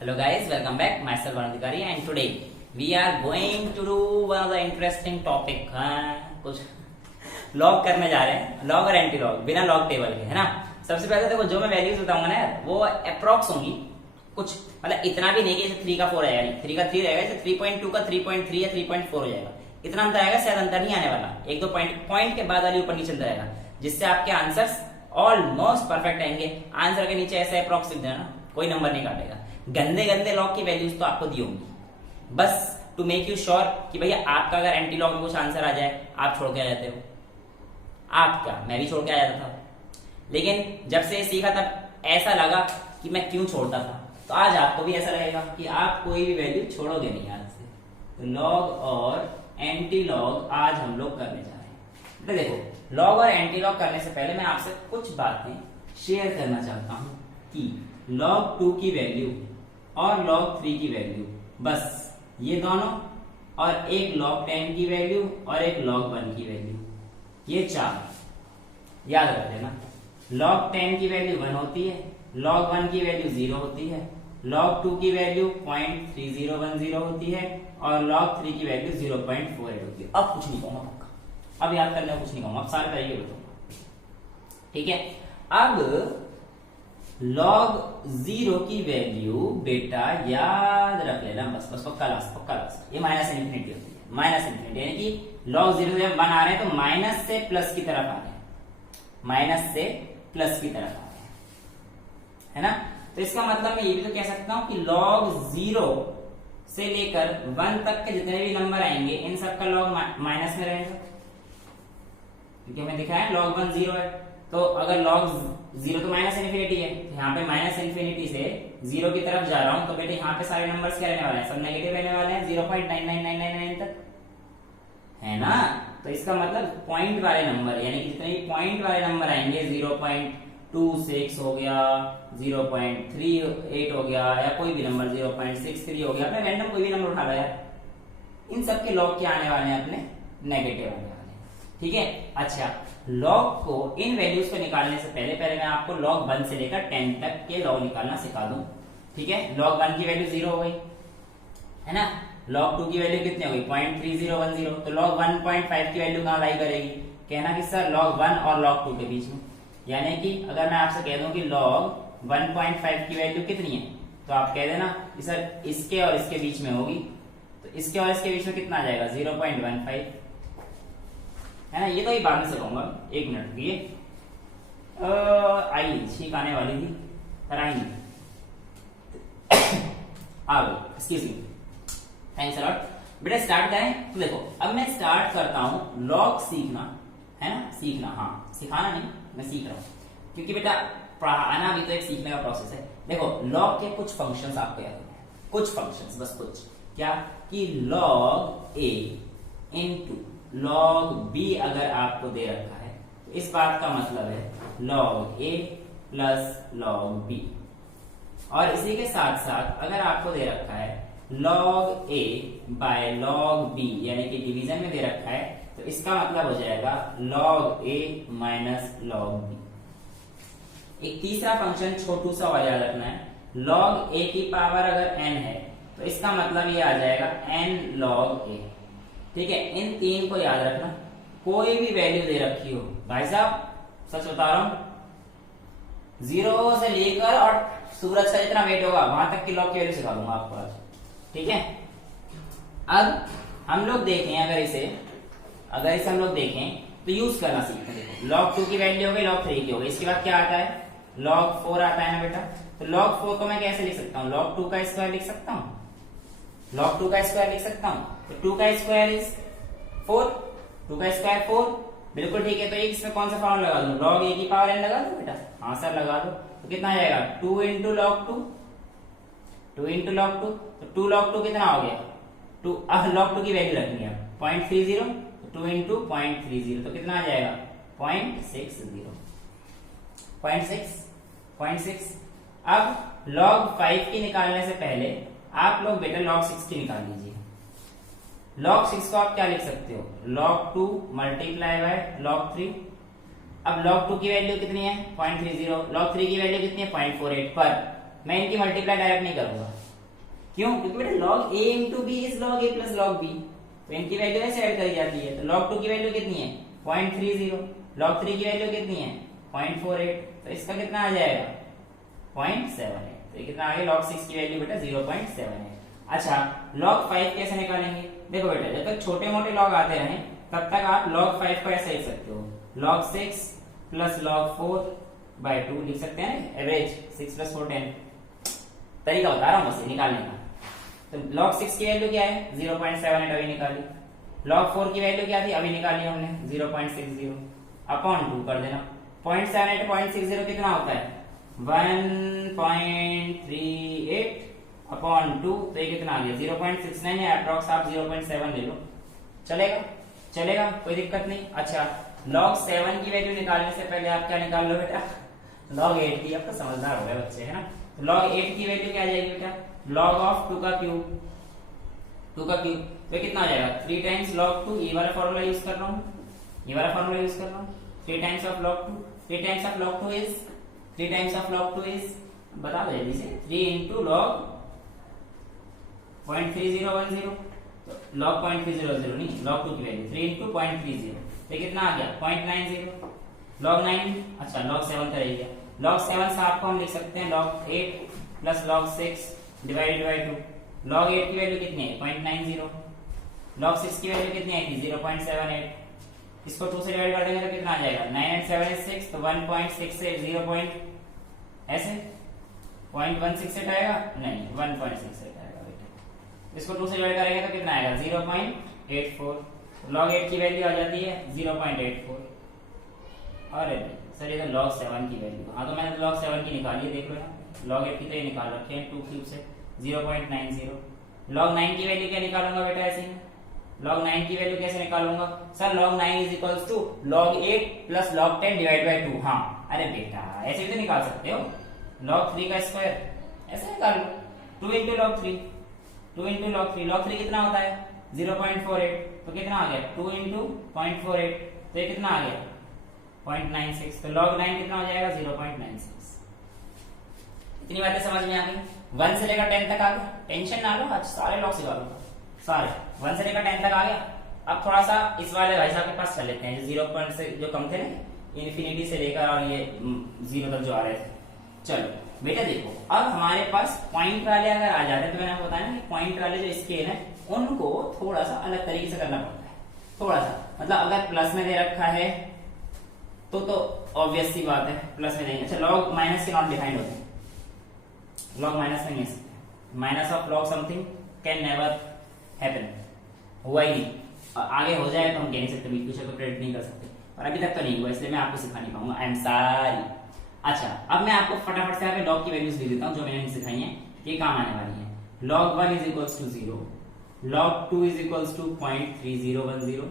Hello guys, welcome back. Myself Varun Adhikari and today we are going to do one of the interesting topic. कुछ log करने जा रहे हैं, log और anti log बिना log table के, है ना। सबसे पहले देखो जो मैं वैल्यूज बताऊंगा ना यार वो अप्रॉक्स होंगी, कुछ मतलब इतना भी नहीं कि जैसे 3 का 4 आएगा, 3 का 3 रहेगा, जैसे 3.2 का 3.3 या 3.4 हो जाएगा। इतना अंतर आएगा, शायद अंतर नहीं आने वाला, एक दो पॉइंट के बाद वाली ऊपर नीचे अंतर आएगा, जिससे आपके आंसर्स ऑलमोस्ट परफेक्ट आएंगे। आंसर के नीचे ऐसे अप्रॉक्स लिख देना, कोई नंबर नहीं काटेगा। गंदे गंदे लॉग की वैल्यूज तो आपको दी होंगी, बस टू मेक यू श्योर कि भैया आपका अगर एंटी लॉग में कुछ आंसर आ जाए आप छोड़ के आ जाते हो। आपका मैं भी छोड़ के आ जाता था, लेकिन जब से सीखा तब ऐसा लगा कि मैं क्यों छोड़ता था। तो आज आपको भी ऐसा लगेगा कि आप कोई भी वैल्यू छोड़ोगे नहीं आज से। तो लॉग और एंटी लॉग आज हम लोग करने जा रहे हैं। तो देखो, लॉग और एंटी लॉग करने से पहले मैं आपसे कुछ बातें शेयर करना चाहता हूं कि log 2 की वैल्यू और log 3 की वैल्यू, बस ये दोनों, और एक log 10 की वैल्यू और एक log 1 की वैल्यू, ये चार याद रख लेना। log 10 की वैल्यू 1 होती है, log 1 की वैल्यू 0 होती है, log 2 की वैल्यू 0.3010 होती है और log 3 की वैल्यू 0.48 होती है। अब कुछ नहीं कहूंगा पक्का, अब याद करने कुछ नहीं कहूंगा, अब सारे तरीके बताऊंगा, ठीक है। अब log 0 की वैल्यू बेटा याद रख लेना, बस बस पक्का लास्ट, ये माइनस इन्फिनिटी होती है, माइनस इन्फिनिटी, यानी कि log 0 से 1 आ रहे हैं तो माइनस से प्लस की तरफ आ रहे हैं, माइनस से प्लस की तरफ आ रहे हैं, है ना। तो इसका मतलब मैं ये भी तो कह सकता हूं कि log 0 से लेकर 1 तक के जितने भी नंबर आएंगे इन सबका log माइनस में रहेगा, क्योंकि हमें दिखाया log 1 0 है। तो अगर log 0 तो माइनस इन्फिनिटी है, तो यहाँ पे माइनस इन्फिनिटी से 0 की तरफ जा रहा हूं, तो बेटे यहाँ पे सारे नंबर्स क्या रहने वाले हैं, सब नेगेटिव रहने वाले हैं, 0.99999 तक, है ना। तो इसका मतलब पॉइंट वाले नंबर, यानी कि जितने भी पॉइंट वाले नंबर आएंगे, 0.26 हो गया, 0.38 हो गया, या कोई भी नंबर 0.63 हो गया, अपने रैंडम कोई भी नंबर उठा लो यार, इन सब के लॉग क्या आने वाले हैं, अपने नेगेटिव आने वाले हैं, ठीक है। अच्छा, लॉग को, इन वैल्यूज को निकालने से पहले मैं आपको log 1 से लेकर 10 तक के लॉग निकालना सिखा दूं, ठीक है। log 1 की वैल्यू 0 हो गई, है ना। log 2 की वैल्यू कितनी हो गई, 0.3010। तो log 1.5 की वैल्यू कहां लाई करेगी, कहना कि सर log 1 और log 2 के बीच में, यानी कि अगर मैं आपसे कह दूं कि log 1.5 की वैल्यू कितनी है, तो आप कह देना कि सर इसके और इसके बीच में होगी, तो इसके और इसके बीच में कितना आ जाएगा, 0.15, है ना। ये तो ही बाद में से कहूंगा, एक मिनट ये आई छींक आने वाली थी पर आई नहीं, आ गई, excuse me, thanks a lot. बेटा स्टार्ट करें। तो देखो, अब मैं स्टार्ट करता हूं लॉग सीखना, है ना, सीखना, हाँ सिखाना नहीं, मैं सीख रहा हूं, क्योंकि बेटा पढ़ाना भी तो एक सीखने का प्रोसेस है। देखो, लॉग के कुछ फंक्शंस आपको याद होंगे, कुछ फंक्शंस, बस कुछ, क्या कि log a into log b अगर आपको दे रखा है, तो इस बात का मतलब है log a plus log b, और इसी के साथ साथ अगर आपको दे रखा है log a by log b, यानी कि डिवीजन में दे रखा है, तो इसका मतलब हो जाएगा log a minus log b। एक तीसरा फंक्शन छोटू सा और याद रखना है, log a की पावर अगर n है तो इसका मतलब ये आ जाएगा n log a, ठीक है। इन तीन को याद रखना, कोई भी वैल्यू दे रखी हो, भाई साहब सच बता रहा हूं, 0 से लेकर और सूरज का जितना वेट होगा वहां तक की लॉग की वैल्यू सिखा दूंगा आपको आज, ठीक है। अब हम लोग देखें, अगर इसे हम लोग देखें तो यूज करना सीखते हैं। log 2 की वैल्यू हो गई, log 3 की हो गई, इसके बाद क्या आता है, log 4 आता है ना बेटा। तो log 4 को मैं कैसे लिख सकता हूँ, log 2 का स्क्वायर लिख सकता हूँ, log 2 का स्क्वायर लिख सकता हूँ, तो 2 का स्क्वायर इज 4, 2 का स्क्वायर 4, बिल्कुल ठीक है। तो एक इसमें कौन सा फॉर्मूला लगा दूं, log a की पावर n लगा दो बेटा, हाँ सर लगा दो। तो कितना आ जाएगा, 2 इंटू log 2, 2 इंटू log 2, तो 2 log 2 कितना हो गया, 2, log 2 की वैल्यू रखनी है 0.30, 2 इंटू 0.30, तो कितना आ जाएगा 0.60, 0.6। अब log 5 की निकालने से पहले आप लोग बेटा log 6 की निकाल लीजिए। log 6 को आप क्या लिख सकते हो, log 2 मल्टीप्लाई बाय log 3। अब log 2 की वैल्यू कितनी है, 0.30, log 3 की वैल्यू कितनी है, 0.48, पर मैं इनकी मल्टीप्लाई डायरेक्ट नहीं करूंगा। क्यों? क्योंकि बेटा log a into B is log a plus log b, तो इनकी वैल्यू ऐसे ऐड करी जाती है। तो log 2 की वैल्यू कितनी है 0.30, log 3 की वैल्यू कितनी है 0.48, तो इसका कितना आ जाएगा 0.78। तो ये कितना आ गया? log 6 की वैल्यू बेटा 0.78। अच्छा log 5 कैसे निकालेंगे? देखो बेटा जब तक छोटे मोटे log आते रहे तब तक आप log 5 को ऐसे लिख सकते हो, log 6 प्लस log 4 बाय 2 लिख सकते हैं। एवरेज 6 प्लस 4 10, तरीका बता रहा हूं बस निकालने का। तो log 6 की वैल्यू क्या है 0.78, अभी निकाली। log 4 की वैल्यू क्या थी अभी निकाली हमने 0.60 अपॉन 2 कर देना। 0.78 0.60 कितना होता है 1.38 अपॉन 2, तो ये कितना आ गया 0.69 है, अप्रॉक्स आप 0.7 ले लो, चलेगा? चलेगा, कोई दिक्कत नहीं। अच्छा log 7 की वैल्यू निकालने से पहले आप क्या निकाल लो बेटा log 8 की। अब तो समझदार हो गए बच्चे, है ना? तो log 8 की वैल्यू क्या आ जाएगी बेटा log ऑफ 2 का क्यूब, 2 का क्यूब, तो कितना आ जाएगा 3 टाइम्स log 2। ये वाला फॉर्मूला यूज कर रहा हूँ, ये वाला फॉर्मूला यूज कर रहा हूँ। 3 times of log 2, 3 times of log 2 is 3 times of log 2 is बता दो जल्दी से 3 इंटू log 0.3010, तो log 0.3010 नहीं log 2 की वैल्यू 3 इंटू 0.30, तो कितना आ गया 0.90 log 9। अच्छा log 7 का रह गया, log 7 से आपको हम लिख सकते हैं log 8 plus log 6 divided by 2। log 8 की वैल्यू कितनी है 0.90, log 6 की वैल्यू कितनी आई थी 0.78, इसको 2 से डिवाइड कर देंगे तो कितना आ जाएगा 9 and 7 is 6, तो 1.68 0. ऐसे 0.168 आएगा नहीं 1.68 आएगा बेटा। इसको 2 से डिवाइड करेंगे तो कितना आएगा 0.84, log 8 की वैल्यू आ जाती है 0.84। अरे सर ये तो log 7 की वैल्यू, हाँ तो मैंने log 7 की निकाली है, देख लो ना log 8 की तो ये निकाल रखे हैं 2 क्यूब से 0.90। log 9 की वैल्यू क्या निकालूंगा बेटा ऐसे ही? log 9 की वैल्यू कैसे निकालूंगा sir log 9 is equals to log 8 plus log 10 divide by 2। हाँ अरे बेटा ऐसे भी तो निकाल सकते हो, log 3 का स्क्वायर ऐसे निकाल लो 2 into log 3, 2 into log 3, log 3 कितना होता है 0.48, तो कितना आ गया 2 इंटू 0.48, तो ये कितना आ गया 0.96, तो log 9 कितना हो जाएगा 0.96। इतनी बातें समझ में आ गई? 1 से लेकर 10 तक आ गया, टेंशन ना लो, आज सारे लॉग सिखा दूंगा सारे। 1 से लेकर 10 तक आ गया। अब थोड़ा सा इस वाले भाई साहब के पास चल लेते हैं, 0 पॉइंट से जो कम थे ना, इन्फिनिटी से लेकर और ये 0 तक जो आ रहे थे। चलो बेटा देखो, अब हमारे पास पॉइंट वाले अगर आ जाते हैं तो मैंने आपको बताया ना कि पॉइंट वाले जो स्केल है उनको थोड़ा सा अलग तरीके से करना पड़ता है। थोड़ा सा मतलब अगर प्लस में दे रखा है तो ऑब्वियस सी बात है प्लस में नहीं। अच्छा लॉग माइनस के नॉट डिफाइंड होते हैं, लॉग माइनस में नहीं सकते, minus of log something can never happen, हुआ ही नहीं। आगे हो जाए तो हम कह नहीं सकते, फ्यूचर को प्रेडिक्ट नहीं कर सकते, और अभी तक तो नहीं हुआ इसलिए मैं आपको सिखा नहीं पाऊंगा, आई एम सॉरी। अच्छा अब मैं आपको फटाफट से यहाँ पे लॉग की वैल्यूज दे देता हूँ जो मैंने सिखाई है, ये काम आने वाली है। log 1 is equals to 0, log 2 is equals to 0.3010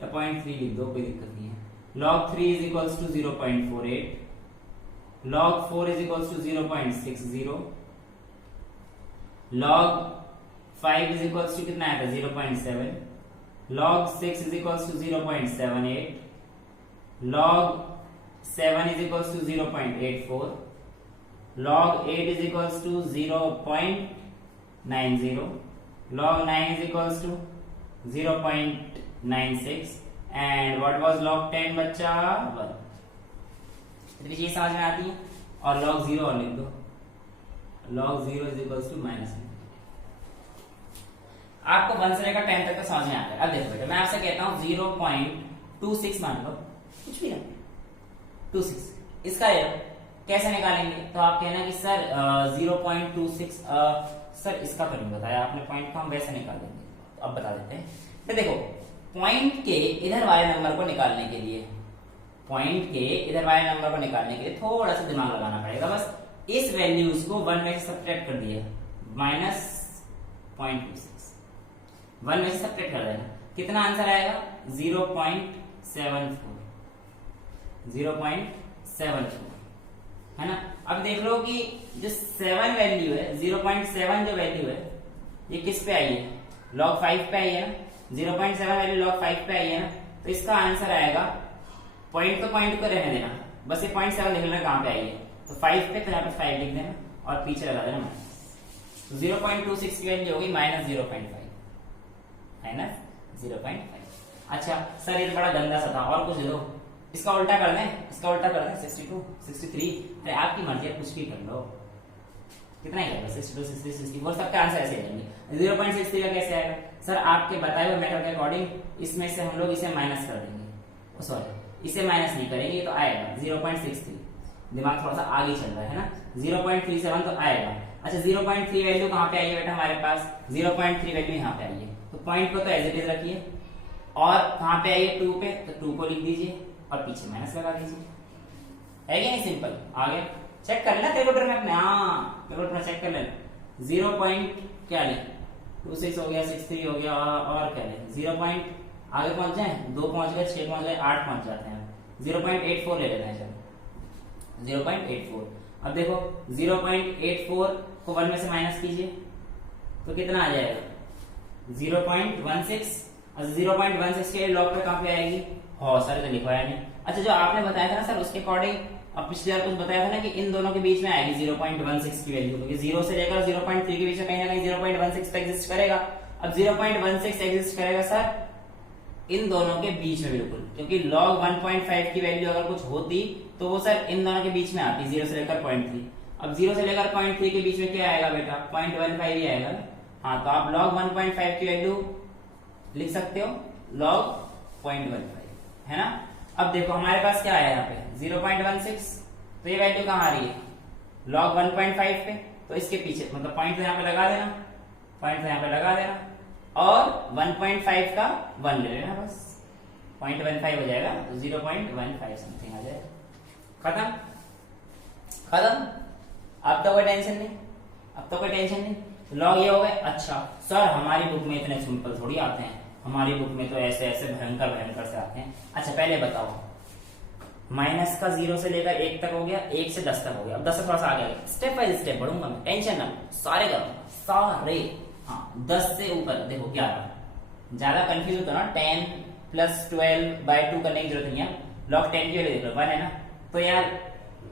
या 0.3 लिख दो कोई दिक्कत नहीं है, log 3 is equals to 0.48, log 4 is equals to 0.60, log 5 is equals to कितना आया था 0.7, log 6 is equals to 0.78, log 7 is equals to 0.84, log 8 is equals to 0.90, log 9 is equals to 0.96 and what was log 10 बच्चा 1। इतनी चीज समझ में आती है। और log 0 और लिख दो, log 0 is equals to -1। आपको 1 से लेकर 10 तक तो समझ में आता है। अब देखो बेटा मैं आपसे कहता हूं 0.26 मान लो, कुछ भी ना 26, इसका कैसे निकालेंगे? तो आप कहना कि सर 0.26 सर इसका तो नहीं बताया आपने पॉइंट को, हम वैसे निकाल देंगे। तो अब बता देते हैं। तो देखो पॉइंट के इधर वाले नंबर को निकालने के लिए, पॉइंट के इधर वाले नंबर को निकालने के लिए थोड़ा सा दिमाग लगाना पड़ेगा। बस इस वैल्यूज को 1 में से सब्ट्रैक्ट कर दिया, -0.26 1 में से सब्ट्रैक्ट कर देना, कितना आंसर आएगा 0.74 है ना। अब देख लो कि जो 7 वैल्यू है, 0.7 जो वैल्यू है ये किस पे आई है, log 5 पे आई है ना, 0.7 वैल्यू log 5 पे आई है ना, तो इसका आंसर आएगा, पॉइंट तो पॉइंट को रहने देना, बस ये 0.7 लिख लेना कहां पे आई है, तो 5 पे, तो यहाँ पे 5 लिख देना और पीछे लगा देना माइनस। तो 0.26 की वैल्यू होगी -0.5, -0.5। अच्छा सर ये तो बड़ा गंदा सा था, और कुछ दे दो। इसका उल्टा कर दें, 62, 63। अरे आपकी मर्जी, कुछ भी कर लो, कितना ही कर लो, 62, 63, 64, सबका आंसर ऐसे देंगे। 0.63 का कैसे आएगा सर? आपके बताए हुए मेथड के अकॉर्डिंग इसमें से हम लोग इसे माइनस कर देंगे, सॉरी इसे माइनस नहीं करेंगे, तो आएगा 0.63। दिमाग थोड़ा सा आगे चल रहा है ना। 0.37 तो आएगा। अच्छा 0.3 वैल्यू कहाँ पे आई है बेटा हमारे पास? 0.3 वैल्यू यहाँ पे आई है, तो पॉइंट को तो एज इट इज रखिए, और कहाँ पे आई है 2 पे, तो 2 को लिख दीजिए और पीछे माइनस लगा दीजिए। है कि नहीं सिंपल? आगे चेक कर लेना कैलकुलेटर में अपने, हाँ कैलकुलेटर में चेक कर लेना। 0. क्या ले 26 हो गया, 63 हो गया, और क्या ले 0. आगे पहुंच जाए, 2 पहुंच गए, 6 पहुंच गए, 8 पहुंच जाते हैं। 0.84 ले लेते हैं चलो, 0.84। अब देखो 0.84 को 1 में से माइनस कीजिए तो कितना आ जाएगा? 0.16। 0.16 के लॉग पे कहाँ पे आएगी? हो सर तो लिखवाया नहीं। अच्छा जो आपने बताया था ना सर उसके अकॉर्डिंग, अब पिछले बार कुछ बताया था ना कि इन दोनों के बीच में आएगी 0.16 की वैल्यू, क्योंकि 0 से लेकर 0.3 के बीच में कहीं ना कहीं 0.16 पे एग्जिस्ट करेगा। अब 0.16 एग्जिस्ट करेगा सर इन दोनों के बीच में बिल्कुल, क्योंकि log 1.5 की वैल्यू अगर कुछ होती तो वो सर इन दोनों के बीच में आती, 0 से लेकर 0.3। अब 0 से लेकर 0.3 के बीच में क्या आएगा बेटा? 0.15 ही आएगा। हाँ तो आप log 1.5 की वैल्यू लिख सकते हो, log 0.15, है ना। अब देखो हमारे पास क्या है यहाँ पे 0.16, तो ये वैल्यू कहाँ आ रही है? log 1.5 पे, तो इसके पीछे मतलब पॉइंट तो यहाँ पे लगा देना, पॉइंट तो यहाँ पे लगा देना, और 1.5 का 1 ले लेना, बस 0.15 हो जाएगा, तो 0.15 समथिंग आ जाएगा। खत्म खत्म। अब तो कोई टेंशन नहीं, अब तो कोई टेंशन नहीं। लॉग ये हो गए। अच्छा सर हमारी बुक में इतने सिंपल थोड़ी आते हैं, हमारी बुक में तो ऐसे ऐसे भयंकर भयंकर से आते हैं। अच्छा पहले बताओ, माइनस का 0 से लेकर 1 तक हो गया, 1 से 10 तक हो गया। अब 10 से थोड़ा सा आगे स्टेप बाय स्टेप बढ़ूंगा मैं, टेंशन ना, सारे करूंगा सारे। हाँ 10 से ऊपर देखो 11, ज्यादा कंफ्यूज होता ना, 10 + 12/2 करने की जरूरत नहीं है। log 10 की वैल्यू देख लो 1 है ना, तो यार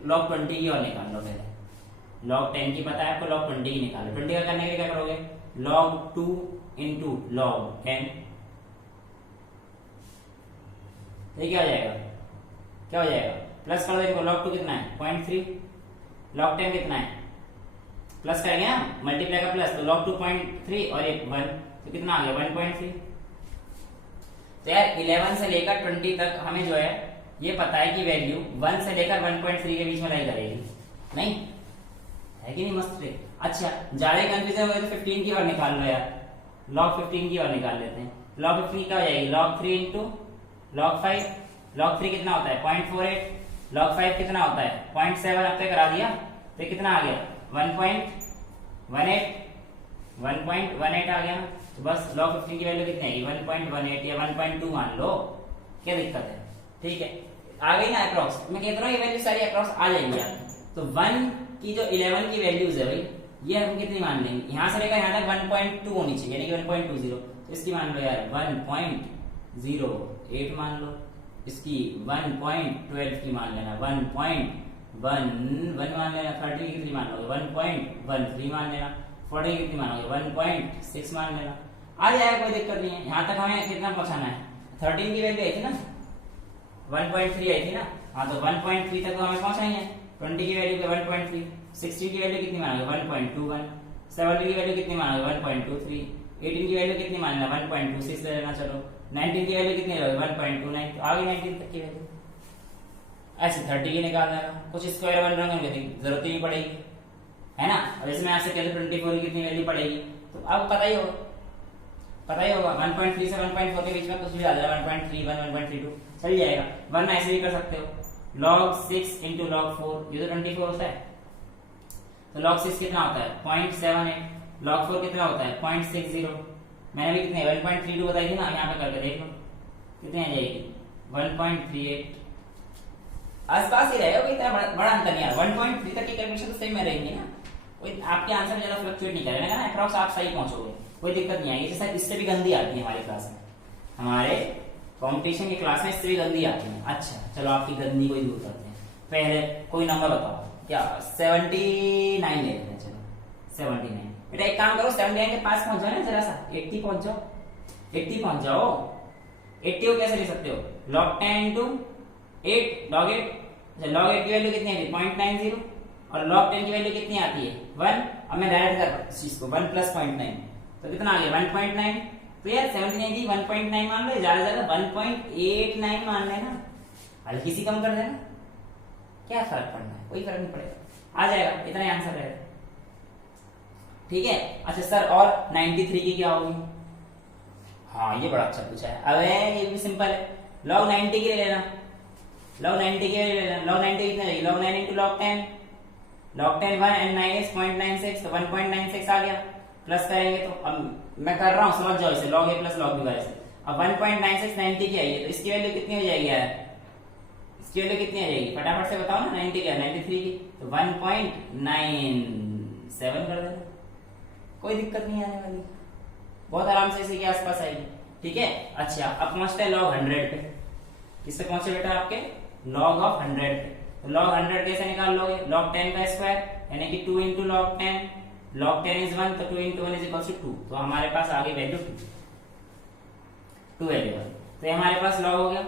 log 20 की और निकाल लो पहले। log 10 की पता है आपको, log 20 की निकालो। 20 का करने के लिए क्या करोगे? log 2 × log 10, ये क्या हो जाएगा? क्या हो जाएगा? प्लस कर देखो, log 2 कितना है? 0.3, log 10 कितना है? प्लस करेंगे ना, मल्टीप्लाई का प्लस, तो log 2 0.3 और एक 1, तो कितना आ गया? 1.3। तो यार 11 से लेकर 20 तक हमें जो है ये पता है कि वैल्यू 1 से लेकर 1.3 के बीच में लाई करेगी, नहीं है कि नहीं? मस्त ट्रिक। अच्छा ज्यादा कंफ्यूजन हो तो 15 की और निकाल लो यार, log 15 की और निकाल लेते हैं। log 15 क्या हो जाएगी? log 3 × log 5। log 3 कितना होता है? 0.48। log 5 कितना होता है? 0.7। अब तक करा दिया तो कितना आ गया? 1.18, 1.18 आ गया। तो बस log 15 की वैल्यू कितनी आएगी? 1.18 या 1.2 मान लो, क्या दिक्कत है? ठीक है आ गई ना अप्रॉक्स। मैं कहता हूँ ये वैल्यू सारी अप्रॉक्स आ जाएंगी आपकी। तो 1 की जो 11 की वैल्यूज है भाई, ये हम कितनी मान लेंगे? यहाँ से लेकर यहाँ तक 1.2 होनी चाहिए, यानी कि 1.20। तो इसकी मान लो यार 1.08 मान लो, इसकी 1.12 की मान लेना, 1.11 मान लेना, 30 की कितनी मान लोगे? 1.13 मान लेना, 40 की कितनी मानोगे? 1.6 मान लेना, आ जाएगा, कोई दिक्कत नहीं है। यहाँ तक हमें कितना पहुंचाना है? 13 की वैल्यू आई थी ना, 1.3 आई थी ना, हाँ तो 1.3 तक तो हमें पहुंचाएंगे। 20 की वैल्यू 1.3, 60 की वैल्यू कितनी मानोगे? 1.21, 70 की वैल्यू कितनी मानोगे? 1.23, 18 की वैल्यू कितनी मानना? 1.26 ले लेना। चलो 19 की वैल्यू कितनी लोगे? 1.29, तो आ गई 19 तक की वैल्यू। ऐसे 30 की निकालना है, कुछ स्क्वायर बन रहे होंगे, जरूरत ही नहीं पड़ेगी, है ना। अब इसमें आपसे कहते 24 की कितनी वैल्यू पड़ेगी, तो आपको पता ही होगा, पता ही होगा। 1.3 से 1.4 के बीच में कुछ भी आ जाएगा, 1.31, 1.32 चल जाएगा। वरना ऐसे भी कर सकते हो, log 6 × log 4, ये तो 24 होता है, तो log 6 कितना होता है? 0.78, log 4 कितना होता है? 0.60। मैंने भी कितने 1.32 बताई थी ना, यहाँ पे करके देख लो कितनी आ जाएगी? 1.38, आसपास ही रहेगा, कोई इतना बड़ा अंतर नहीं है। 1.3 तक की कैलकुलेशन तो सही में रहेंगी ना, कोई आपके आंसर में ज्यादा फ्लक्चुएट नहीं करेगा ना, अप्रॉक्स आप सही पहुंचोगे, कोई दिक्कत नहीं आएगी। जैसे इससे भी गंदी आती है हमारी क्लास में, हमारे कंपटीशन की क्लास में इससे भी गंदी आती है। अच्छा चलो आपकी गंदी कोई दूर करते हैं, पहले कोई नंबर बताओ, क्या 79 ले लेते हैं, चलो 79। बेटा एक काम करो, 79 के पास पहुंच जाओ ना जरा सा, 80 पहुंच जाओ, 80 पहुंच जाओ। 80 को कैसे लिख सकते हो, log 10 into 8 log 8। अच्छा log 8 की वैल्यू कितनी आती है 0.90 और log 10 की वैल्यू कितनी आती है 1। अब मैं डायरेक्ट कर इस चीज को 1 प्लस 0.9 तो कितना आ गया 1.9। तो यार 79 की 1.9 मान लो, ज्यादा से ज्यादा 1.89 मान लेना, हल्की सी कम कर देना, क्या फर्क पड़ना है, कोई फर्क नहीं पड़ेगा, आ जाएगा, इतना ही आंसर रहेगा। ठीक है। अच्छा सर और 93 की क्या होगी, हाँ ये बड़ा अच्छा पूछा है। अब ये भी सिंपल है, log 90 की ले लेना, log 90 की ले लेना। log 90 कितना है, log 9 into log 10, log 10 1 and 9 is 0.96 तो 1.96 आ गया। प्लस करेंगे तो अब मैं कर रहा हूँ, समझ जाओ इसे, log a plus log b वजह से। अब 1.96 90 की आई है तो इसकी वैल्यू कितनी हो जाएगी यार, इसकी वैल्यू कितनी आ जाएगी फटाफट से बताओ ना, 90 क्या 93 की तो 1.97 कर देना, कोई दिक्कत नहीं आने वाली, बहुत आराम से इसी के आसपास आएगी। ठीक है। अच्छा अब पहुंचते हैं log 100 पे, किससे पहुंचे बेटा आपके log ऑफ 100 पे। तो log 100 कैसे निकाल लोगे, log 10 का स्क्वायर यानी कि 2 into log 10, log 10 is 1 तो 2 into 1 is equals to 2, तो हमारे पास आ गई वैल्यू 2 वैल्यू 1, तो ये हमारे पास log हो गया।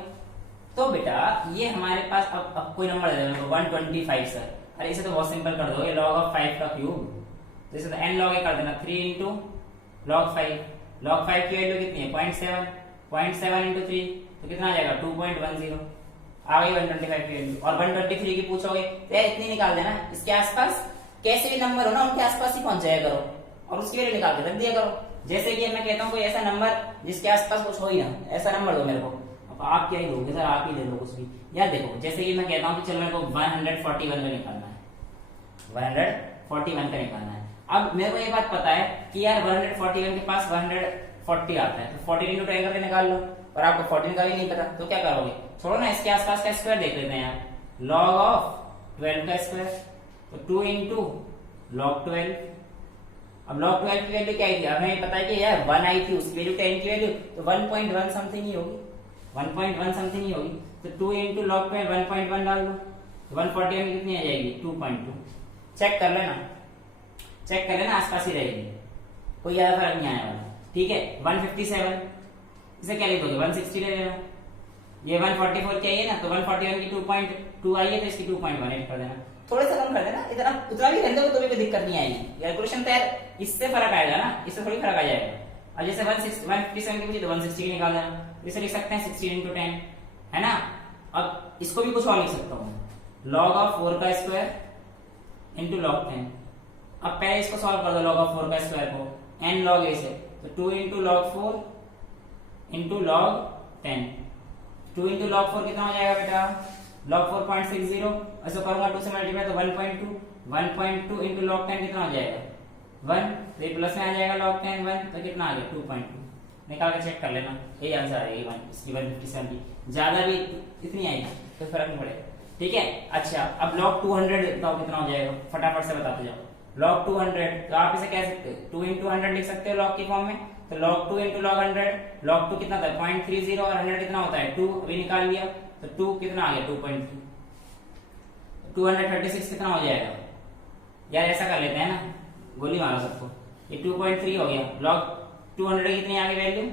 तो बेटा ये हमारे पास अब कोई नंबर दे देना 125 सर, अरे इसे तो बहुत सिंपल कर दोगे, log ऑफ 5 का क्यूब, तो इसे तो n log a कर देना 3 into log 5, log 5 की वैल्यू कितनी है 0.7 into 3 तो कितना आ जाएगा 2.10, आ गई 125 की वैल्यू। और 123 की पूछोगे तो यार इतनी निकाल देना, इसके आसपास कैसे भी नंबर हो ना उनके आसपास ही पहुंच जाया करो और उसकी वैल्यू निकाल के रख दिया करो। जैसे कि मैं कहता हूँ कोई ऐसा नंबर जिसके आसपास कुछ हो ही ना, ऐसा नंबर दो मेरे को, अब आप क्या ही दोगे सर, आप ही ले लो कुछ भी। यार देखो जैसे कि मैं कहता हूँ कि चलो मेरे को 141 का निकालना है, 141 का निकालना है। अब मेरे को ये बात पता है कि यार 141 के पास 140 आता है, तो 14 इंटू 10 करके निकाल लो, और आपको 14 का भी नहीं पता तो क्या करोगे, छोड़ो ना, इसके आसपास का स्क्वायर देख लेते हैं यार, log ऑफ 12 का स्क्वायर तो 2 इंटू log 12। अब log 12 की वैल्यू क्या आई थी, हमें पता है कि यार 1 आई थी, उसकी वैल्यू 10 की वैल्यू तो 1.1 समथिंग ही होगी, 1.1 समथिंग ही होगी, तो 2 इंटू log 12 1.1 डाल दो, 141 में कितनी आ जाएगी 2.2। चेक कर लेना, चेक कर लेना, आसपास ही रहेगी, कोई ज्यादा फर्क नहीं आने वाला। ठीक है। 157 इसे क्या लिख दोगे 160 ले लेना, ये 144 की आई है ना, तो 141 की 2.2 आई है तो इसकी 2.18 कर देना, थोड़ा सा कम कर देना, इतना उतना भी रहने दो तो भी कोई दिक्कत नहीं आएगी, कैलकुलेशन तो यार इससे फर्क आएगा ना, इससे थोड़ी फर्क आ जाएगा। अब जैसे 157 की पूछी तो 160 की निकाल देना, इसे लिख सकते हैं 16 इंटू 10 है ना। अब इसको भी कुछ और लिख सकता हूँ, log ऑफ 4 का स्क्वायर इंटू log 10। अब पहले इसको सॉल्व कर दो log ऑफ 4 का स्क्वायर को n log a से, तो 2 into log 4 into log 10, 2 into log 4 कितना हो जाएगा बेटा log 4.60, ऐसा करूंगा 2 से मल्टीप्लाई तो 1.2 इंटू log 10 कितना हो जाएगा 1, तो प्लस में आ जाएगा log 10 1 तो कितना आ गया 2.2, निकाल के चेक कर लेना, यही आंसर आएगा इसकी 157 की, ज्यादा भी इतनी आएगी तो फर्क नहीं पड़ेगा। ठीक है। अच्छा अब log 200 बताओ कितना हो जाएगा, फटाफट से बताते जाओ। log 200 तो आप इसे कह सकते हो 2 इंटू 100 लिख सकते हो log की फॉर्म में, तो log 2 इंटू log 100, log 2 कितना था 0.30 और 100 कितना होता है 2, अभी निकाल लिया तो 2 कितना आ गया 2.3, 236 कितना हो जाएगा यार, ऐसा कर लेते हैं ना, गोली मारो सबको, ये 2.3 हो गया, log 200 कितनी आ गई वैल्यू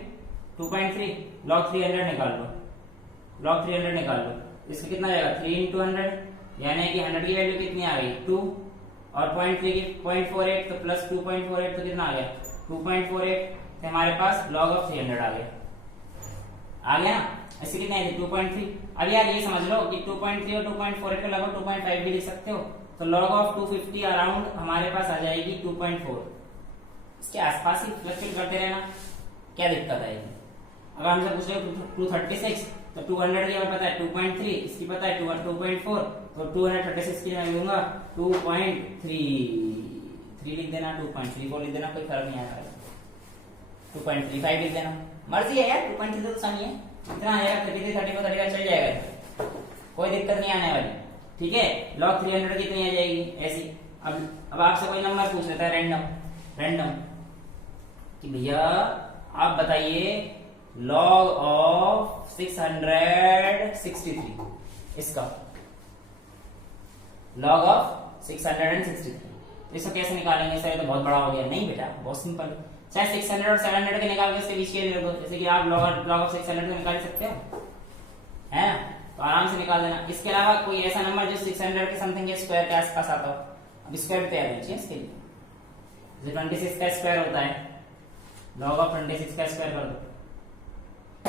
2.3, log 300 निकाल लो, log 300 निकाल लो, इसका कितना जाएगा 3 इंटू 100 यानी कि 100 की वैल्यू कितनी आ गई 2 और 0.3 की 0.48 तो प्लस 2.48 तो कितना आ गया 2.48, तो हमारे पास log ऑफ 300 आ गया ना, ऐसे कितने आई थी 2.3। अब यार ये समझ लो कि 2.3 और 2.48 को लगभग 2.5 भी लिख सकते हो, तो log ऑफ 250 अराउंड हमारे पास आ जाएगी 2.4, इसके आसपास ही फ्लक्चुएट करते रहना, क्या दिक्कत आएगी। अगर हमसे पूछ रहे 236 तो 200 की हमें पता है 2.3, इसकी पता है 2.4, तो 236 की मैं लूंगा 2.3 लिख देना, 2.34 लिख देना, कोई फर्क नहीं आएगा, 2.35 लिख देना, मर्जी है यार, 2.3 तो सही है, इतना आएगा 33 34 35 चल जाएगा, कोई दिक्कत नहीं आने वाली। ठीक है। log 300 कितनी आ जाएगी ऐसी। अब आपसे कोई नंबर पूछ लेता है रैंडम कि भैया आप बताइए log ऑफ 663, इसका log ऑफ 663। तो इसको कैसे निकालेंगे सर, तो बहुत बड़ा हो गया। नहीं बेटा, बहुत सिंपल है। चाहे 600 और 700 के निकाल के इसके बीच के ले दो, जैसे कि आप log ऑफ 600 को निकाल सकते हो, है ना, तो आराम से निकाल देना। इसके अलावा कोई ऐसा नंबर जो 600 के समथिंग के स्क्वायर के आसपास आता हो, अब स्क्वायर तैयार होना चाहिए इसके लिए। जैसे 26 का स्क्वायर होता है, log ऑफ 26 का स्क्वायर कर दो,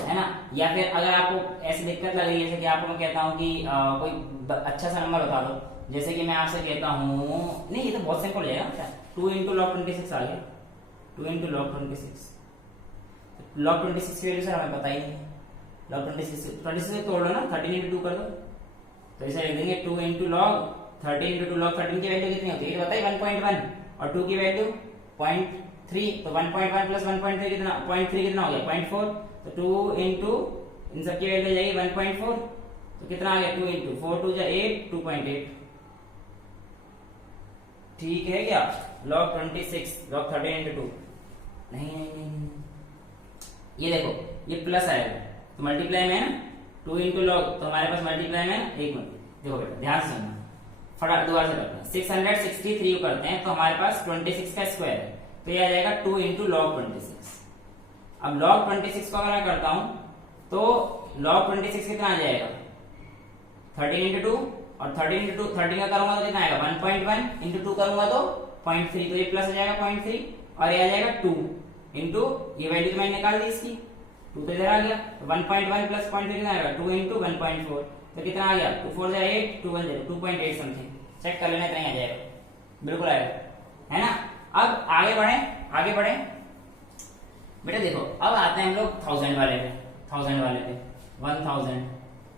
है ना। या फिर अगर आपको ऐसी दिक्कत लग रही है, जैसे कि आपको मैं कहता हूँ कि कोई अच्छा सा नंबर बता दो, जैसे कि मैं आपसे कहता हूँ, नहीं ये तो बहुत सिंपल हो जाएगा, 2 into log 26 आ गया, 2 into log 26। log 26 की वैल्यू सर हमें पता ही नहीं है, log 26 तोड़ लो ना, 13 into 2 कर दो, तो इसे लिख देंगे 2 into log 13 into 2 log 13 की वैल्यू कितनी होती है, ये बताइए 1.1, और 2 की वैल्यू 0.3, तो 1.1 प्लस 1.3 कितना, 0.3 कितना हो गया 0.4, तो 2 into इन सब की वैल्यू हो जाएगी 1.4, तो कितना आ गया 2 into 4 2 जा 8, 2.8। ठीक है क्या, log 26 log 13 into 2, नहीं, ये देखो ये प्लस आएगा तो मल्टीप्लाई में है ना, 2 into log, तो हमारे पास मल्टीप्लाई में है। एक मिनट देखो बेटा, ध्यान से सुनना, फटाफट दोबारा से करते हैं। 663 को करते हैं तो हमारे पास 26 का स्क्वायर है, तो ये आ जाएगा 2 into log 26। अब log 26 को अगर मैं करता हूं तो log 26 कितना आ जाएगा, 13 into 2, और 13 into 2 13 का करूंगा तो कितना आएगा 1.1, into 2 करूंगा तो 0.3, तो ये प्लस हो जाएगा 0.3, और ये आ जाएगा 2 into, ये वैल्यू तो मैंने निकाल दी इसकी, 2 तो इधर आ गया, तो 1.1 प्लस 0.3 कितना आएगा 2 into 1.4, तो कितना आ गया 2 4 जा 8, 2 1 0, 2.8 समथिंग, चेक कर लेना, इतना ही आ जाएगा, बिल्कुल आएगा, है ना। अब आगे बढ़े बेटा, देखो अब आते हैं हम लोग 1000 वाले पे, 1000,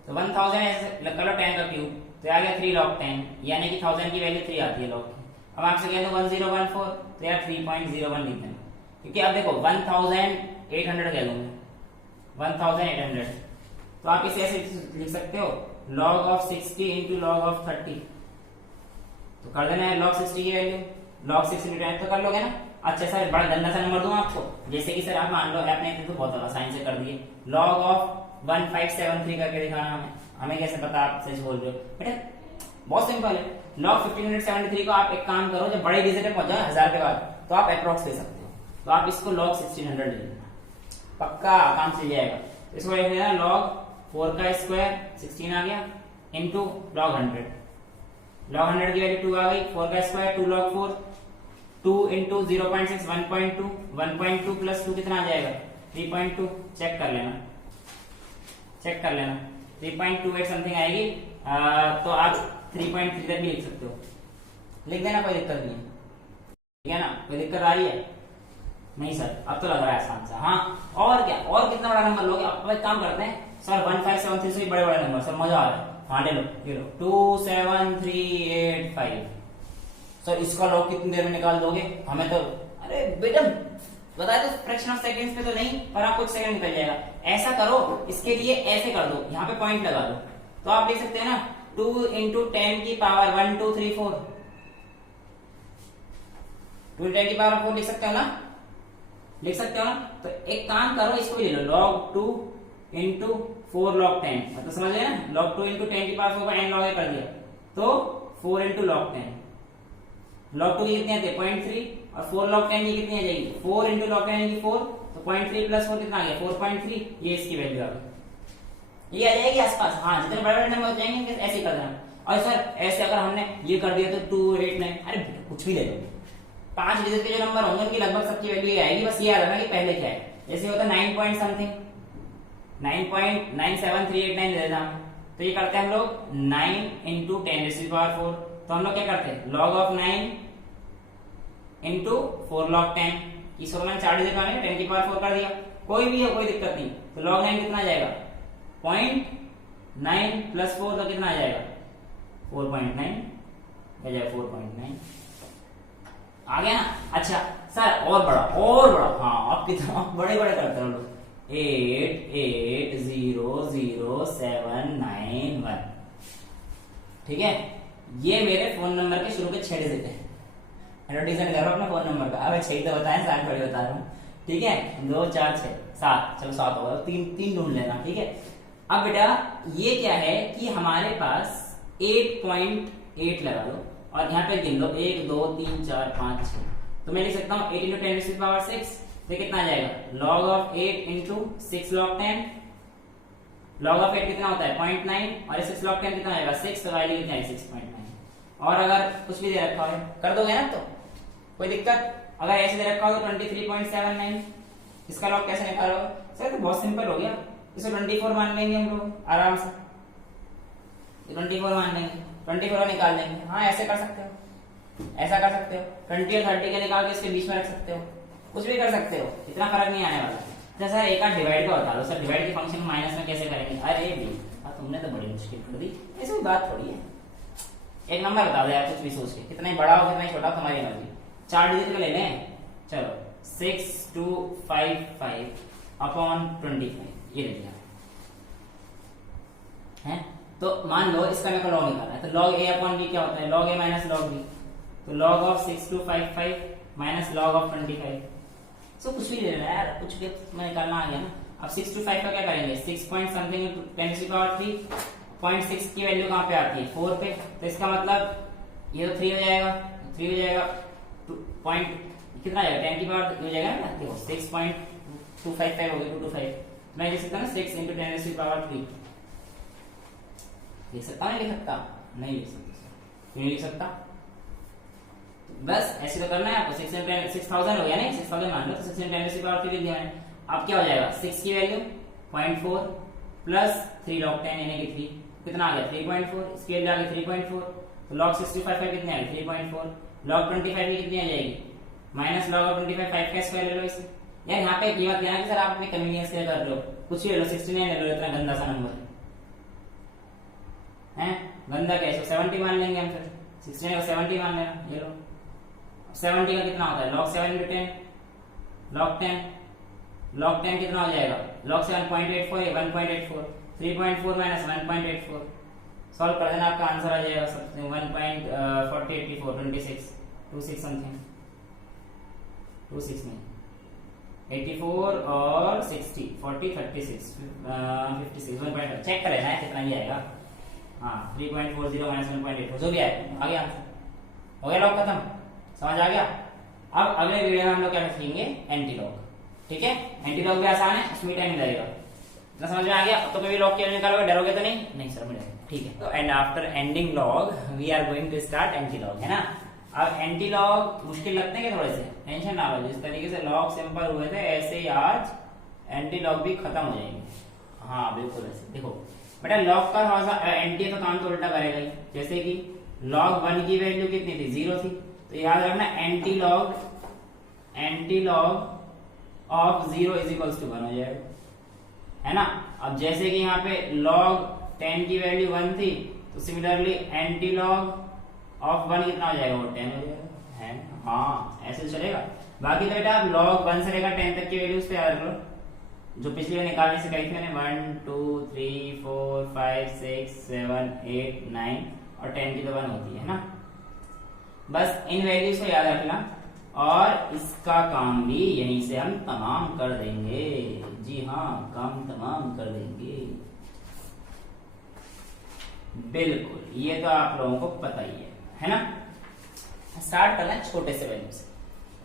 तो 1000 ऐसे कर लो 10 का क्यूब, तो आ गया 3 log 10, यानी कि 1000 की वैल्यू 3 आती है log की। अब आपसे कहते हैं 1014, तो यार 3.01 लिख देना, क्योंकि अब देखो 1800 कह दूंगा, 1800, तो आप इसे ऐसे लिख सकते हो log of 60 into log of 30, तो कर देना है log 60 की वैल्यू, log 60 into 10, तो कर लोगे ना। अच्छा सर बड़ा गंदा सा नंबर दूं आपको, जैसे कि सर आप मान लो आपने तो बहुत आसानी से कर दिए, log of 1573 करके दिखाना हमें कैसे पता आप सच बोल रहे हो बेटा, बहुत सिंपल है। log 1573 को आप एक काम करो, जब बड़े डिजिट पे पहुंच जाओ 1000 के बाद, तो आप अप्रोक्स ले सकते हो, तो आप इसको log 1600 ले लेना, पक्का काम चल जाएगा। इसको लिख देना log 4 का स्क्वायर 16 आ गया, इंटू log 100, log 100 की वैल्यू 2 आ गई, 4 का स्क्वायर 2 log 4, 2 इंटू 0.6 1.2, 1.2 प्लस 2 कितना आ जाएगा 3.2, चेक कर लेना 3.28 समथिंग आएगी, तो आप 3.3 तक भी लिख सकते हो, लिख देना, कोई दिक्कत नहीं है, ठीक है ना, कोई दिक्कत आ रही है नहीं सर, अब तो लग रहा है आसान सा। हाँ और क्या, और कितना बड़ा नंबर लोगे, अब एक काम करते हैं सर 1573 से भी बड़े बड़े नंबर, सर मजा आ रहा है, हाँ ले लो 27385, सर इसका लॉग कितनी देर में निकाल दोगे, हमें तो अरे बेटा बताए तो फ्रैक्शन ऑफ सेकंड्स पे तो नहीं, पर आपको एक सेकंड निकल जाएगा। ऐसा करो, इसके लिए ऐसे कर दो, यहाँ पे पॉइंट लगा दो, तो आप लिख सकते हैं ना 2 into 10 की पावर 1 2 3 4, 2 10 की पावर 4 लिख सकते हो ना, तो एक काम करो, इसको भी ले लो log 2 into 4 log 10, मतलब समझ गए ना, log 2 into 10 की पावर 4 का n log कर दिया, तो 4 into log 10, log 2 की कितनी आती है 0.3, और 4 log 10 की कितनी आ जाएगी 4 into log 10 की 4, तो 0.3 प्लस 4 कितना आ गया 4.3, ये इसकी वैल्यू आ गई, ये आ जाएगी आसपास। हाँ जितने बड़े बड़े नंबर हो जाएंगे ऐसे कर देना, और सर ऐसे अगर हमने ये कर दिया तो 289, अरे कुछ भी ले लो, 5 डिजिट के जो नंबर होंगे उनकी लगभग सबकी वैल्यू ये आएगी, बस ये याद रखना कि पहले क्या है, जैसे होता है 9 पॉइंट समथिंग, 9.97389 दे देता हमें, तो ये करते हैं हम लोग 9 into 10⁴, तो हम लोग क्या करते हैं log of 9 into 4 log 10, इसको मैंने 4 डिजिट माने 10 की पावर 4 कर दिया, कोई भी है कोई दिक्कत नहीं, तो log 9 कितना आ जाएगा 0.9 प्लस 4, तो कितना आ जाएगा 4.9, आ जाएगा 4.9, आ गया ना। अच्छा सर और बड़ा, हाँ आप कितना बड़े करते हो लोग, 88000791, ठीक है, ये मेरे फोन नंबर के शुरू के 6 डिजिट है, एडवर्टाइजमेंट करो अपने फोन नंबर का, अब 6 तो बताएं, 7 बड़े बता रहा हूँ, ठीक है, 2 4 6 7, चलो 7 होगा, 3 ढूंढ लेना, ठीक है। अब बेटा ये क्या है कि हमारे पास 8.8 लगा दो, और यहाँ पे गिन लो 1 2 3 4 5 6, तो मैं लिख सकता हूँ 8 इंटू 10 टू द पावर 6, तो कितना आ जाएगा log of 8 into 6 log 10, log of 8 कितना होता है 0.9 और 6 log 10 कितना आएगा 6, तो वैल्यू कितना है 6.9। और अगर कुछ भी दे रखा है कर दोगे ना तो कोई दिक्कत, अगर ऐसे दे रखा हो तो 23.79, इसका log कैसे निकालोगे सर, तो बहुत सिंपल हो गया, इसे 24 मान लेंगे हम लोग आराम से, 24 मान लेंगे, 24 निकाल लेंगे। हाँ ऐसे कर सकते हो, ऐसा कर सकते हो, 20 और 30 के निकाल के इसके बीच में रख सकते हो, कुछ भी कर सकते हो, इतना फर्क नहीं आने वाला। अच्छा सर एक आध डिवाइड का बता दो सर, डिवाइड के फंक्शन माइनस में कैसे करेंगे, अरे भी तुमने तो बड़ी मुश्किल कर दी, ऐसी कोई बात थोड़ी है, एक नंबर बता दो यार कुछ भी सोच के, कितना ही बड़ा हो कितना ही छोटा तुम्हारी मर्जी, 4 डिजिट का ले लें, चलो 6255 अपॉन 25 ये ले लिया है। तो मान लो इसका मेरे को लॉग निकालना है, तो लॉग ए अपॉन बी क्या होता है, लॉग ए माइनस लॉग बी, तो log of 6255 minus log of 25, सो कुछ भी ले लेना है यार, कुछ भी मैं निकालना आ गया ना। अब 625 का क्या करेंगे, 6 point something 10 to the power 3, 0.6 की वैल्यू कहाँ पे आती है 4 पे, तो इसका मतलब ये तो 3 हो जाएगा, 3 हो जाएगा, पॉइंट कितना आएगा 10 की पावर हो जाएगा ना, देखो 6.255 हो गया 225, मैं लिख सकता हूँ 6 इंटू 10 टू द पावर 3, लिख सकता हूँ, लिख सकता नहीं लिख सकता, क्यों नहीं लिख सकता, बस ऐसे तो करना है आपको, 6000 हो गया नहीं, 6000 मान लो, तो 6 10 की पावर 3 लिख दिया मैंने। अब क्या हो जाएगा 6 की वैल्यू 0.4 प्लस 3 log 10 यानी कि 3 कितना आ गया 3.4, इसकी वैल्यू आ गई 3.4, तो log 65 कितने आ गए 3.4, log 25 की कितनी आ जाएगी माइनस log ऑफ 25 5 का स्क्वायर ले लो इसे, यार यहाँ पे कीमत देना कि सर आप अपने कन्वीनियंस के लिए कर रहे हो, कुछ ही ले लो 69 ले लो, इतना गंदा सा नंबर है, गंदा कैसे 70 मान लेंगे हम, फिर 69 को 70 मान लेना, ये लो 70 का कितना होता है log 7 into 10 log 10 कितना हो जाएगा log 7.84 है 1.84, 3.4 माइनस 1.84, सॉल्व कर देना आपका आंसर आ जाएगा सब 1.4084 26 समथिंग 26 में 84 और 60 40 36 56 1.5 चेक करें ना कितना ही आएगा, हाँ 3.40 माइनस 1.84 जो भी आएगा आ गया आंसर, हो गया लॉग खत्म, समझ आ गया। अब अगले वीडियो में हम लोग क्या सीखेंगे एंटी लॉग, ठीक है, एंटी लॉग भी आसान है, उसमें टाइम लगेगा, इतना समझ में आ गया। अब तो कभी लॉग क्या निकालोगे, डरोगे तो नहीं सर मिलेगा, ठीक है। तो and after ending log we are going to start antilog, है ना। अब एंटी लॉग मुश्किल लगते हैं थोड़े से, टेंशन ना लो, जिस तरीके से लॉग सिंपल हुए थे ऐसे ही आज एंटी लॉग भी खत्म हो जाएंगे, हाँ बिल्कुल ऐसे। देखो बेटा लॉग का थोड़ा सा एंटी तो काम तो उल्टा करेगा ही, जैसे कि log 1 की वैल्यू कितनी थी 0 थी, तो याद रखना antilog of 0 is equals to 1 हो जाएगा, है ना। अब जैसे कि यहाँ पे log 10 की वैल्यू 1 थी, तो सिमिलरली एंटी लॉग ऑफ 1 कितना हो जाएगा वो 10 हो जाएगा, है हाँ ऐसे चलेगा। बाकी तो बेटा आप log 1 से लेकर 10 तक की वैल्यूज पे याद रख लो, जो पिछले निकालने से कही थी मैंने 1 2 3 4 5 6 7 8 9 और 10 की तो 1 होती है ना। बस इन वैल्यूज को याद रखना और इसका काम भी यहीं से हम तमाम कर देंगे, जी हाँ काम तमाम कर देंगे बिल्कुल, ये तो आप लोगों को पता ही है ना। स्टार्ट करना है छोटे से वैल्यू से,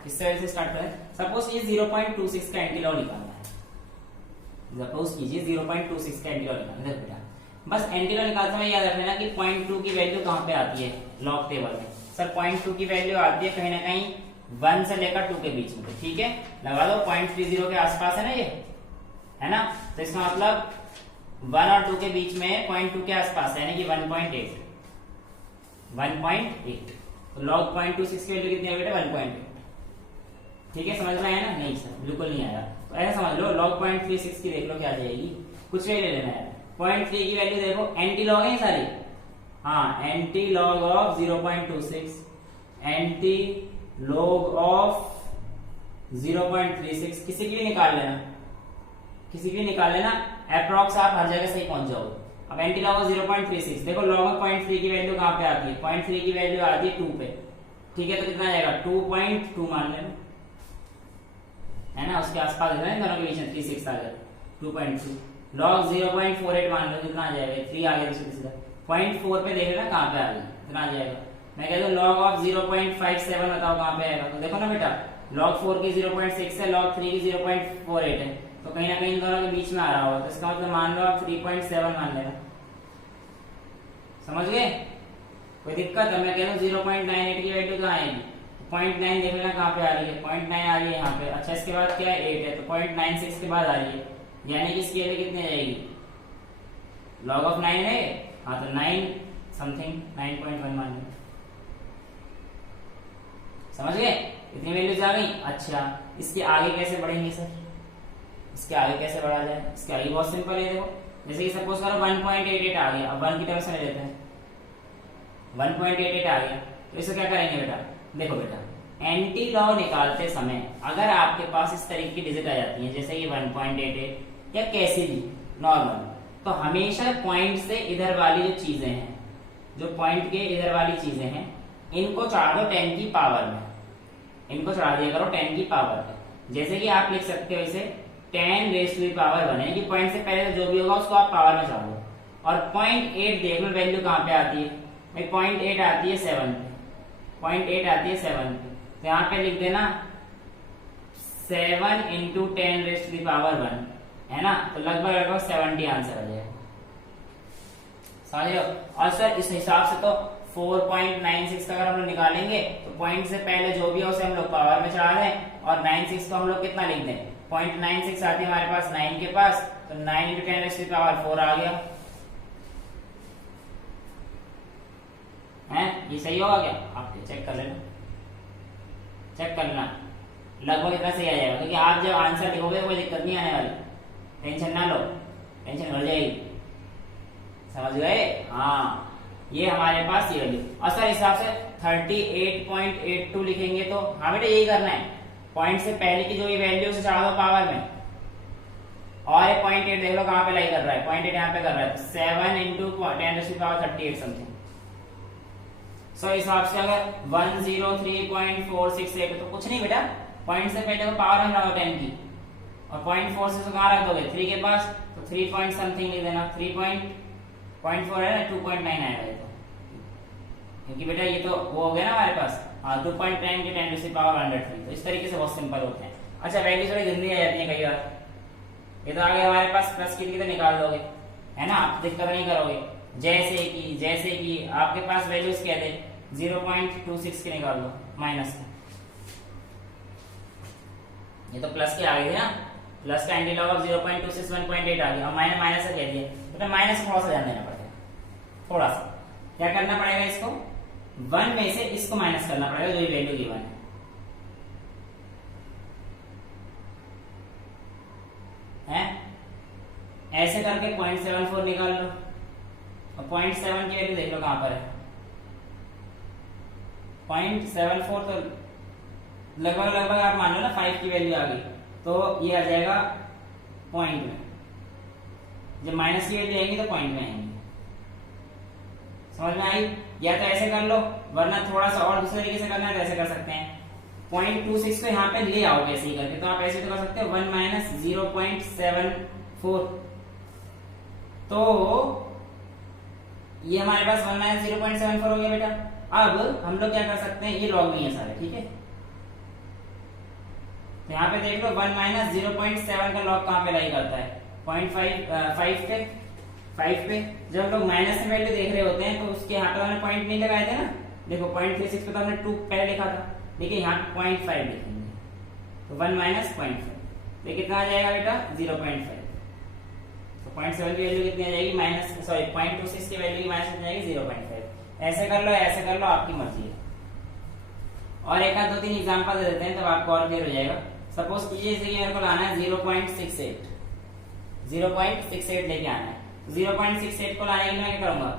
किससे वैल्यू से स्टार्ट करें, सपोज ये 0.26 का एंटी लॉग निकालना है, सपोज कीजिए 0.26 का एंटी लॉग निकालना है बेटा। बस एंटी लॉग निकालते समय याद रखना कि 0.2 की वैल्यू कहाँ पे आती है लॉग टेबल में, सर 0.2 की वैल्यू आती है कहीं ना कहीं 1 से लेकर 2 के बीच में, ठीक है लगा दो 0.30 के आसपास है ना ये, है ना। तो इसका मतलब 1 और 2 के बीच में 0.2 के आसपास है, यानी कि 1.8 तो log 0.26 की वैल्यू कितनी है बेटा 1.8, ठीक है समझ में आया ना, नहीं सर बिल्कुल नहीं आया, तो ऐसा समझ लो log 0.36 की देख लो क्या आ जाएगी, कुछ नहीं ले लेना है, 0.3 की वैल्यू देखो एंटी लॉग है सारी, हाँ anti log of 0.26 anti log of 0.36 किसी की भी निकाल लेना, किसी की भी निकाल लेना, अप्रॉक्स आप हर जगह सही पहुंच जाओगे। अब एंटी लॉग ऑफ 0.36 देखो log ऑफ 0.3 की वैल्यू कहाँ पे आती है, 0.3 की वैल्यू आती है 2 पे, ठीक है तो कितना आ जाएगा 2.2 मान लेना, है ना उसके आसपास है दोनों के बीच में 36 आ गया 2.2, log 0.48 मान लो कितना आ जाएगा 3 आ गया, सीधा 0.4 पे देख लेना कहाँ पे आ गई कितना आ जाएगा, मैं कह दूं log ऑफ 0.57 बताओ कहाँ पे आएगा, तो देखो ना बेटा log 4 की 0.6 है, log 3 की 0.48 है, तो कहीं ना कहीं इन दोनों के बीच में आ रहा होगा, तो इसका मतलब मान लो आप 3.7 मान लेना। समझ गए? कोई दिक्कत है? मैं कह रहा हूँ 0.98 की वैल्यू कहाँ आएगी, 0.9 देख लेना कहाँ पे आ रही है, 0.9 आ रही है यहाँ पे। अच्छा इसके बाद क्या है 8 है, तो 0.96 के बाद आ रही है, यानी कि इसकी वैल्यू कितनी जाएगी, log ऑफ 9 है, हाँ तो 9 समथिंग 9.1 मान लो। समझ गए? इतनी वैल्यूज आ गई। अच्छा इसके आगे कैसे बढ़ेंगे सर, इसके आगे कैसे बढ़ा जाए, इसके आगे बहुत सिंपल है। देखो जैसे कि सपोज करो 1.88 आ गया, अब 1 की टर्म्स में ले लेते हैं, 1.88 आ गया, तो इसे क्या करेंगे बेटा, देखो बेटा एंटी लॉग निकालते समय अगर आपके पास इस तरीके की डिजिट आ जाती है जैसे कि 1.88 या कैसी भी नॉर्मल, तो हमेशा पॉइंट से इधर वाली जो चीजें हैं, जो पॉइंट के इधर वाली चीजें हैं, इनको चढ़ा दो 10 की पावर में, इनको चढ़ा दिया करो 10 की पावर में। जैसे कि आप लिख सकते हो इसे 10 रेज़ टू द पावर 1, यानी कि पॉइंट से पहले जो भी होगा उसको आप पावर में चढ़ा दो। और 0.8 देख लो वैल्यू कहाँ पे आती है भाई, 0.8 आती है 7 पे, 0.8 आती है 7 पे, तो यहाँ पे लिख देना 7 into 10 raise to the power 1, है ना, तो लगभग 70 आंसर आ जाएगा। समझ रहे हो? और सर इस हिसाब से तो 4.96 का अगर हम लोग निकालेंगे तो पॉइंट से पहले जो भी हो उसे हम लोग पावर में चढ़ा दें, और 96 को हम लोग कितना लिख दें, 0.96 आती है हमारे पास 9 के पास, तो 9 into 10 raise to the power 4 आ गया है। ये सही होगा क्या, आप चेक कर लेना, चेक कर लेना, लगभग इतना सही आ जाएगा, क्योंकि आप जब आंसर लिखोगे कोई दिक्कत नहीं आने वाली, टेंशन ना लो, टेंशन बढ़ जाएगी। समझ गए? हाँ ये हमारे पास ये वैल्यू, और सर हिसाब से 38.82 लिखेंगे तो हाँ बेटा यही करना है, पॉइंट से पहले की जो ये वैल्यू से चढ़ा दो पावर में, और ये 0.8 देख लो कहाँ पे लाई कर रहा है, 0.8 यहाँ पे कर रहा है, 7 into 10 raise to the power 38 something. So हिसाब से अगर 103.468 तो कुछ नहीं बेटा, पॉइंट से पहले को पावर में लगाओ 10 की, और 0.4 से तो कहाँ रख दोगे 3 के पास, तो 3 पॉइंट समथिंग लिख देना, 3.4 है ना, 2.9 आएगा ये तो, क्योंकि बेटा ये तो वो हो गया ना हमारे पास, हाँ 2.9 के 10 रेज़ टू द पावर 103, तो इस तरीके से बहुत सिंपल होते हैं। अच्छा वैल्यू थोड़ी गंदी आ जाती है कई बार, ये तो आगे हमारे पास प्लस की तो निकाल दोगे, है ना, आप दिक्कत नहीं करोगे। जैसे कि आपके पास वैल्यूज क्या थे 0.26 के निकाल लो माइनस के, ये तो प्लस के आ गए थे ना, प्लस का एंटी लॉग ऑफ 0.26 1.8 आ गया, और मैंने माइनस से कह दिया, तो माइनस से थोड़ा सा ध्यान देना पड़ेगा, थोड़ा सा क्या करना पड़ेगा, इसको 1 में से इसको माइनस करना पड़ेगा जो ये वैल्यू गिवन है, ऐसे करके 0.74 निकाल लो, और 0.7 की वैल्यू देख लो कहां पर है, 0.74 तो लगभग आप मान लो ना 5 की वैल्यू आ गई, तो ये आ जाएगा पॉइंट में, जब माइनस की वैल्यू आएगी तो पॉइंट में आएंगे। समझ में आई? या तो ऐसे कर लो, वरना थोड़ा सा और दूसरे तरीके से करना है तो ऐसे कर सकते हैं, 0.26 को यहाँ पे ले आओ कैसे ही करके, तो आप ऐसे तो कर सकते हो 1 माइनस 0.74, तो ये हमारे पास 1 माइनस 0.74 हो गया बेटा। अब हम लोग क्या कर सकते हैं, ये लॉग नहीं है सारे, ठीक है, तो यहाँ पे देख लो 1 माइनस 0.7 का लॉग कहाँ पे लाई करता है, 5 पे जब हम लोग माइनस में वैल्यू देख रहे होते हैं तो उसके यहाँ पे हमने पॉइंट नहीं लगाए थे ना, देखो 0.36 पे तो हमने 2 पहले लिखा था, देखिए यहाँ पे 0.5 लिखेंगे, तो 1 माइनस 0.5, ये कितना आ जाएगा बेटा 0.5, तो 0.7 की वैल्यू कितनी आ जाएगी माइनस, सॉरी 0.26 की वैल्यू की माइनस कितनी आएगी 0.5। ऐसे कर लो आपकी मर्जी है। और एक आध 2-3 एग्जांपल दे देते हैं तब आपको और क्लियर हो जाएगा। सपोज कीजिए जैसे कि मेरे को लाना है 0.68 लेके आना है, 0.68 को लाने के लिए मैं क्या करूंगा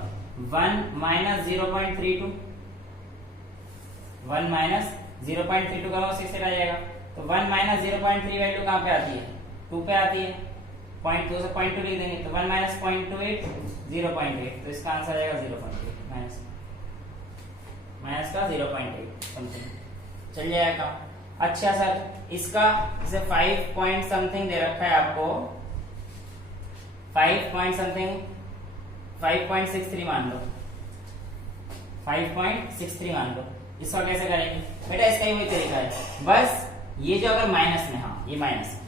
1 माइनस 0.32, 1 माइनस 0.32 करूंगा 68 आ जाएगा, तो 1 माइनस 0.3 वैल्यू कहाँ पे आती है 2 पे आती है, 0.2 से 0.2 लिख देंगे, तो 1 माइनस 0.28 0.8, तो इसका आंसर आ जाएगा 0.8 माइनस का 0.8 समथिंग, चल जाएगा। अच्छा सर इसका जैसे 5 पॉइंट समथिंग दे रखा है आपको, 5 पॉइंट समथिंग 5.63 मान लो, 5.63 मान लो। इसका कैसे करेंगे बेटा, इसका ही वही तरीका है, बस ये जो अगर माइनस में, हाँ ये माइनस में,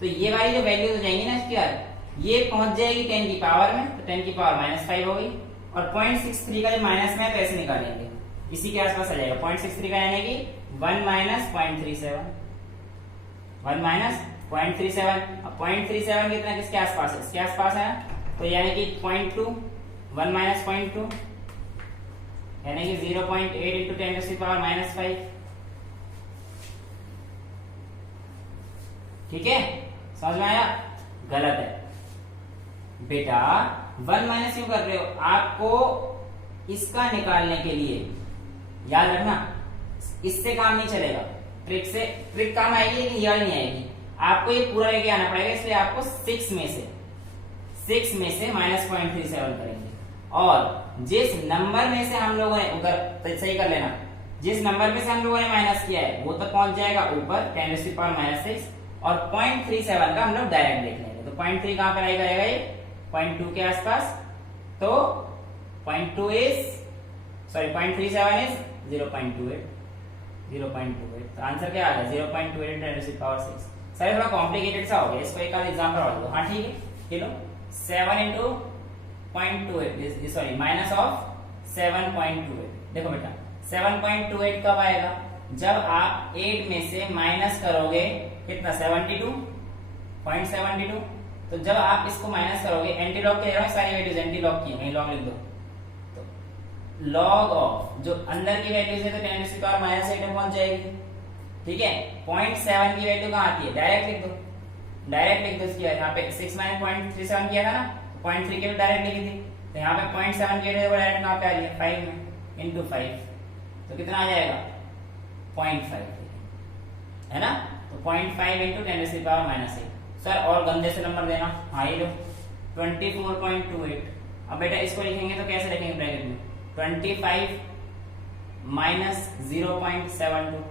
तो ये वाली जो वैल्यू हो जाएंगी ना इसकी यार, ये पहुंच जाएगी 10 की पावर में, तो 10 की पावर -5 होगी, और 0.63 का जो माइनस में है तो ऐसे निकालेंगे, इसी के आसपास आ जाएगा। 0.63 का यानी कि 1 - 0.37, 1 - 0.37। अब 0.37 कितना किसके आसपास है, इसके आसपास है, तो यानी कि 0.2, 1 - 0.2 यानी कि 0.8 इंटू 10⁻⁻5। ठीक है, समझ में आया? गलत है बेटा, 1 माइनस क्यों कर रहे हो? आपको इसका निकालने के लिए याद रखना, इससे काम नहीं चलेगा, ट्रिक काम आएगी लेकिन ये नहीं आएगी, आपको ये पूरा लेके आना पड़ेगा। इसलिए आपको 6 में से -0.37 करेंगे, और जिस नंबर में से हम लोगों ने उधर सही कर लेना, जिस नंबर में से हम लोगों ने माइनस किया है वो तो पहुंच जाएगा ऊपर 10⁻⁻6, और 0.37 का हम लोग डायरेक्ट देख लेंगे। तो 0.3 कहां पर आएगा ये 0.2 के आसपास, तो 0.2 इज सॉरी 0.37 इज 0.28, तो आंसर क्या आ गया 0.28 10⁻⁶। सर थोड़ा कॉम्प्लिकेटेड सा हो गया, इसको एक आध एग्जांपल और दो। हाँ ठीक है, ये लो 7 इंटू 0.28 सॉरी माइनस ऑफ 7.28। देखो बेटा 7.28 कब आएगा, जब आप 8 में से माइनस करोगे कितना 72.72, तो जब आप इसको माइनस करोगे, एंटी लॉग के सारी वैल्यूज एंटी लॉग की है, लॉग लिख दो, तो लॉग ऑफ जो अंदर की वैल्यूज है तो 10⁻⁻8 में पहुंच जाएगी। ठीक है, 0.7 की वैल्यू कहाँ आती है, डायरेक्ट लिख दो, इसकी यहाँ पे 6 - 0.37 किया था ना, 0.3 के भी डायरेक्ट लिखी थी, तो यहाँ पे 0.7 की वैल्यू डायरेक्ट कहाँ पे आ रही है 5 में, इंटू 5, तो कितना आ जाएगा 0.5 है ना, तो 0.5 इंटू 10⁻⁻8। सर और गंदे से नंबर देना, हाँ ये लो 24.28। अब बेटा इसको लिखेंगे तो कैसे लिखेंगे ब्रैकेट में 25 - 0.72।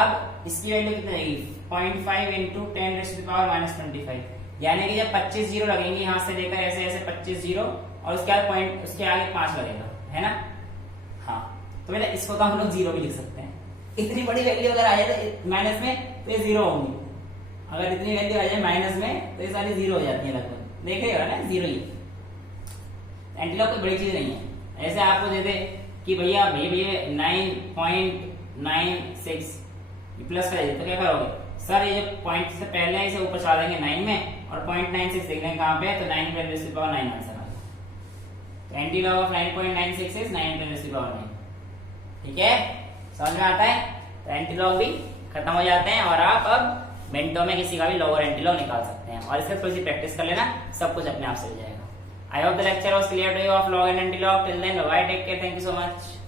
अब इसकी वैल्यू कितनी आएगी 0.5 इंटू 10⁻⁻25, यानी कि जब 25 जीरो लगेंगे यहां से लेकर ऐसे ऐसे 25 जीरो, और उसके बाद पॉइंट उसके आगे 5 लगेगा, है ना। हाँ तो बेटा इसको तो हम लोग जीरो भी लिख सकते हैं, इतनी बड़ी वैल्यू अगर आ जाए तो माइनस में तो ये जीरो होंगी, अगर इतनी वैल्यू आ जाए माइनस में तो ये सारी जीरो हो जाती है लगभग, देखेगा ना जीरो ही। एंटीलॉग कोई बड़ी चीज नहीं है, ऐसे आपको दे दे कि भैया 9.96 प्लस कर तो क्या करोगे सर, ये जो पॉइंट से पहले इसे ऊपर चढ़ा देंगे 9 में, और 0.96 देख लेंगे कहां पे, तो 9 × 10⁻⁹ आंसर आ गया। तो एंटीलॉग ऑफ 9.96 इज 9 × 10⁻⁹। ठीक है, समझ में आता है? तो एंटीलॉग भी खत्म हो जाते हैं, और आप अब मिनटों में किसी का भी लॉग और एंटीलॉग निकाल सकते हैं, और इससे थोड़ी सी प्रैक्टिस कर लेना, सब कुछ अपने आप से हो जाएगा। I hope the lecture was clear to you of log and antilog. Till then bye, take care, thank you so much.